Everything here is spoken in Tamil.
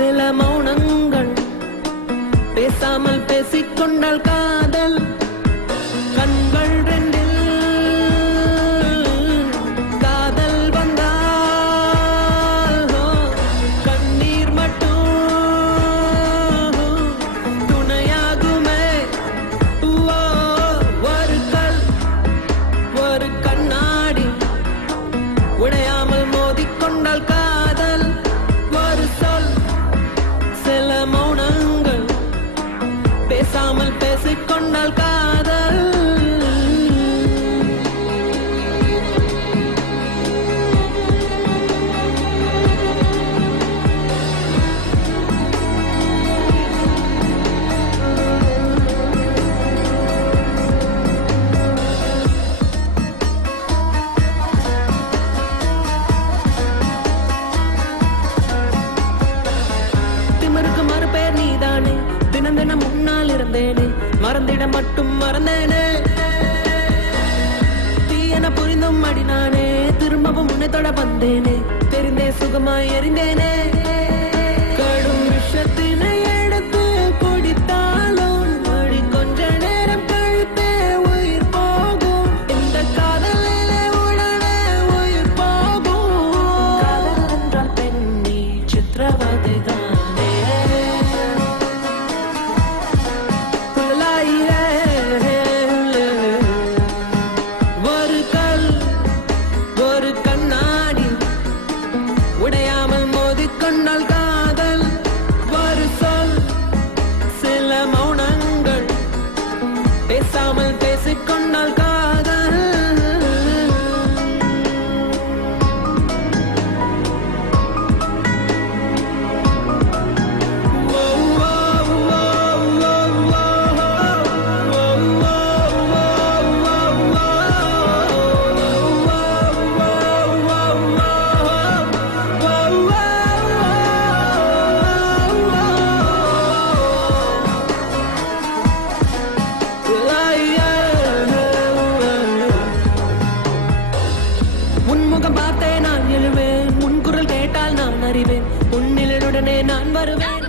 சில மௌனங்கள் பேசாமல் பேசிக்கொண்டால் காதல் கண்கள் ரெண்டில் காதல் வந்தால் கண்ணீர் மட்டும் துணையாகுமே. ஒரு கல் ஒரு கண்ணாடி உடையாமல் மோதிக்கொண்டால் காதல் ஒரு சொல் சில மௌனங்கள் பேசாமல் பேசிக்கொண்டால் காதல். திமிருக்கு மறுபேர் நீதானே, தினம் தினம் முன்னால் இருந்தேனே, மறந்திட மட்டும் மறந்தேனே. தீயன புரிந்தும் அடினானே, திரும்பவும் உன்னை தொட வந்தேனே, தெரிந்தே சுகமாய் எறிந்தேனே. கடும் விஷத்தினை எடுத்து குடித்தாலும் அடி கொஞ்ச நேரம் கழித்தே உயிர் போகும். இந்த காதலிலே உடனே உயிர் போகும். காதல் என்றால் பெண்ணி சித்திரவதை தானே. ஒரு கல் ஒரு கண்ணாடி உடையாமல் மோதிக்கொண்டால் காதல் ஒரு சொல் சில மௌனங்கள் பேசாமல் பேசிக்கொண்டால் காதல். உன்முகம் பார்த்தே நான் எழுவேன், உன் குரல் கேட்டால் நான் அறிவேன், உன்னிலுடனே நான் வருவேன்.